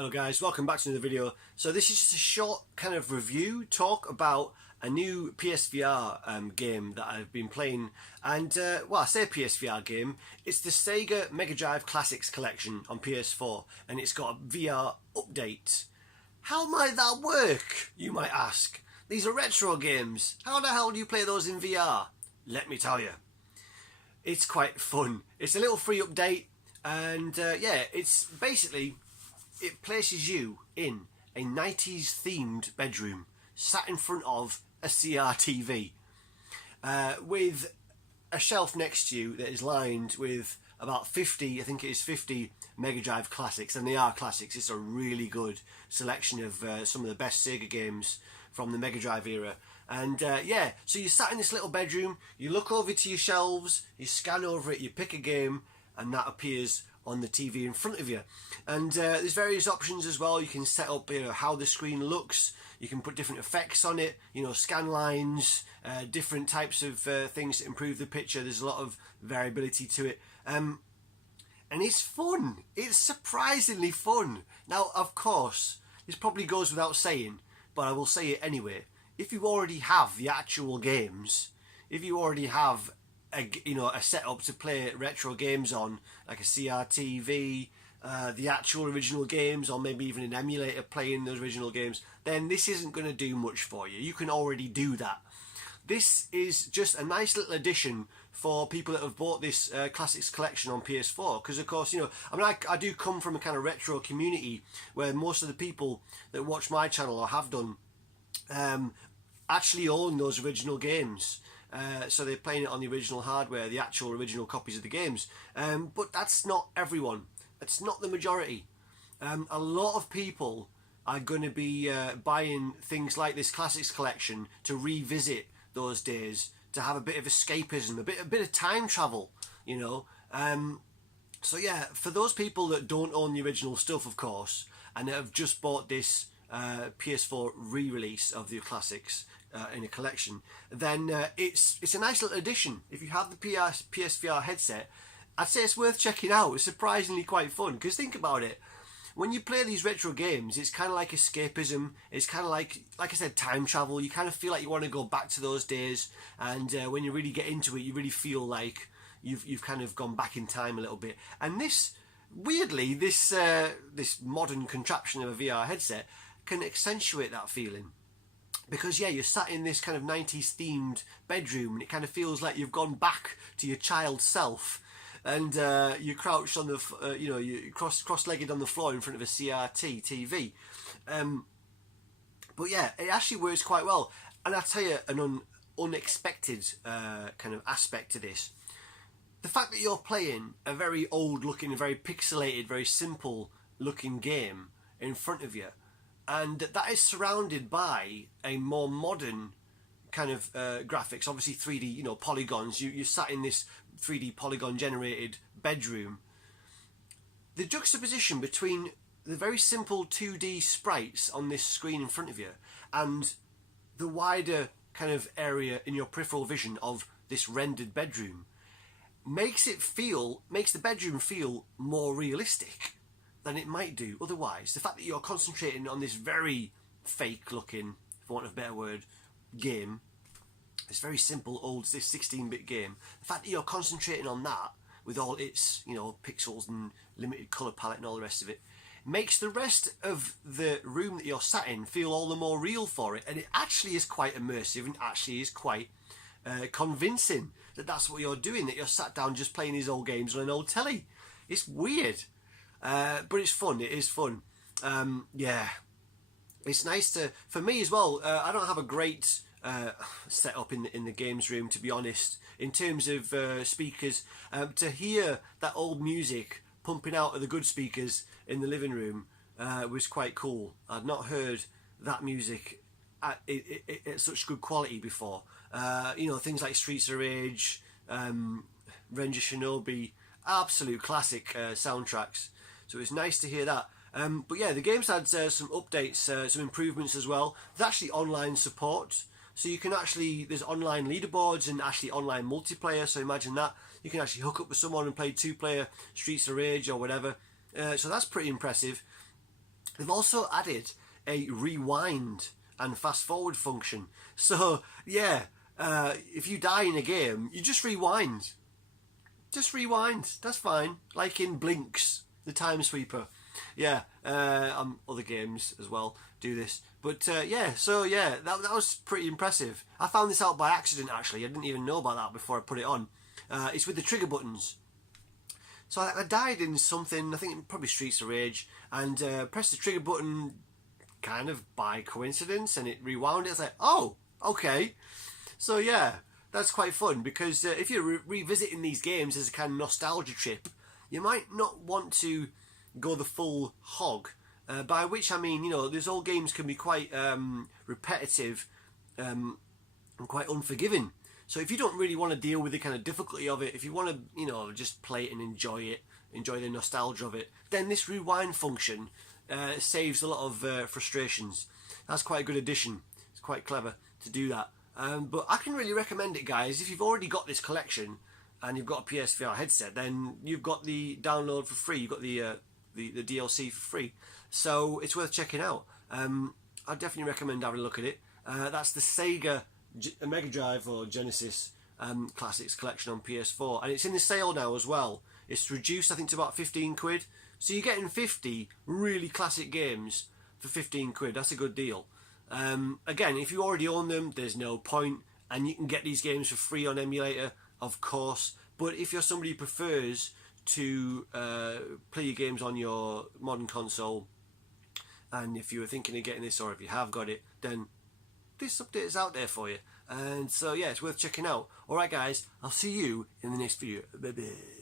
Hello guys, welcome back to another video. So this is just a short kind of review talk about a new PSVR game that I've been playing, and well, I say PSVR game, it's the SEGA Mega Drive Classics collection on PS4, and it's got a VR update. How might that work, you might ask? These are retro games, how the hell do you play those in VR? Let me tell you. It's quite fun. It's a little free update, and yeah, it's basically, it places you in a 90s themed bedroom sat in front of a CRTV with a shelf next to you that is lined with about 50, I think it is 50 Mega Drive classics, and they are classics. It's a really good selection of some of the best Sega games from the Mega Drive era. And yeah, so you sat in this little bedroom, you look over to your shelves, you scan over it, you pick a game, and that appears on the TV in front of you. And there's various options as well. You can set up, how the screen looks. You can put different effects on it, scan lines, different types of things to improve the picture. There's a lot of variability to it. And it's fun. It's surprisingly fun. Now, of course, this probably goes without saying, but I will say it anyway. If you already have the actual games, if you already have a setup to play retro games on, like a CRTV, the actual original games, or maybe even an emulator playing those original games, then this isn't going to do much for you. You can already do that. This is just a nice little addition for people that have bought this Classics collection on PS4, because of course, I do come from a kind of retro community where most of the people that watch my channel or have done actually own those original games. So they're playing it on the original hardware, the actual original copies of the games. But that's not everyone. It's not the majority. A lot of people are going to be buying things like this Classics collection to revisit those days, to have a bit of escapism, a bit of time travel, So yeah, for those people that don't own the original stuff, of course, and that have just bought this PS4 re-release of the Classics in a collection, then it's a nice little addition. If you have the PSVR headset, I'd say it's worth checking out. It's surprisingly quite fun, because think about it, when you play these retro games, it's kind of like escapism. It's kind of like I said, time travel. You kind of feel like you want to go back to those days, and when you really get into it, you really feel like you've kind of gone back in time a little bit. And this, weirdly, this modern contraption of a VR headset can accentuate that feeling. Because yeah, you're sat in this kind of 90s themed bedroom, and it kind of feels like you've gone back to your child self, and you're crouched on the, you cross-legged on the floor in front of a CRT TV. But yeah, it actually works quite well. And I'll tell you an unexpected kind of aspect to this. The fact that you're playing a very old-looking, very pixelated, very simple-looking game in front of you, and that is surrounded by a more modern kind of graphics, obviously 3D, polygons. You sat in this 3D polygon generated bedroom. The juxtaposition between the very simple 2D sprites on this screen in front of you and the wider kind of area in your peripheral vision of this rendered bedroom makes the bedroom feel more realistic than it might do otherwise. The fact that you're concentrating on this very fake looking, for want of a better word, game, this very simple old 16-bit game, the fact that you're concentrating on that with all its pixels and limited colour palette and all the rest of it, makes the rest of the room that you're sat in feel all the more real for it. And it actually is quite immersive, and actually is quite convincing that that's what you're doing, that you're sat down just playing these old games on an old telly. It's weird. But it's fun. It is fun. Yeah, it's nice for me as well. I don't have a great setup in the games room, to be honest, in terms of speakers. To hear that old music pumping out of the good speakers in the living room was quite cool. I'd not heard that music at such good quality before. Things like Streets of Rage, Ranger Shinobi, absolute classic soundtracks. So it's nice to hear that. But yeah, the game's had some updates, some improvements as well. There's actually online support. So you can actually, there's online leaderboards and actually online multiplayer. So imagine that. You can actually hook up with someone and play 2-player Streets of Rage or whatever. So that's pretty impressive. They've also added a rewind and fast forward function. So yeah, if you die in a game, you just rewind. Just rewind. That's fine. Like in Blinks, the Time Sweeper. Yeah, other games as well do this. But yeah, so yeah, that was pretty impressive. I found this out by accident actually. I didn't even know about that before I put it on. It's with the trigger buttons. So I died in something, I think probably Streets of Rage, and pressed the trigger button kind of by coincidence, and it rewound it. I was like, oh, okay. So yeah, that's quite fun, because if you're revisiting these games as a kind of nostalgia trip, you might not want to go the full hog, by which I mean, you know, these old games can be quite repetitive and quite unforgiving. So if you don't really want to deal with the kind of difficulty of it, if you want to, you know, just play it and enjoy it, enjoy the nostalgia of it, then this rewind function saves a lot of frustrations. That's quite a good addition. It's quite clever to do that. But I can really recommend it, guys. If you've already got this collection and you've got a PSVR headset, then you've got the download for free. You've got the DLC for free. So it's worth checking out. I definitely recommend having a look at it. That's the SEGA Mega Drive or Genesis Classics collection on PS4, and it's in the sale now as well. It's reduced, I think, to about 15 quid. So you're getting 50 really classic games for 15 quid. That's a good deal. Again, if you already own them, there's no point, and you can get these games for free on emulator, of course. But if you're somebody who prefers to play your games on your modern console, and if you were thinking of getting this, or if you have got it, then this update is out there for you. And so yeah, it's worth checking out. Alright guys, I'll see you in the next video. Bye bye.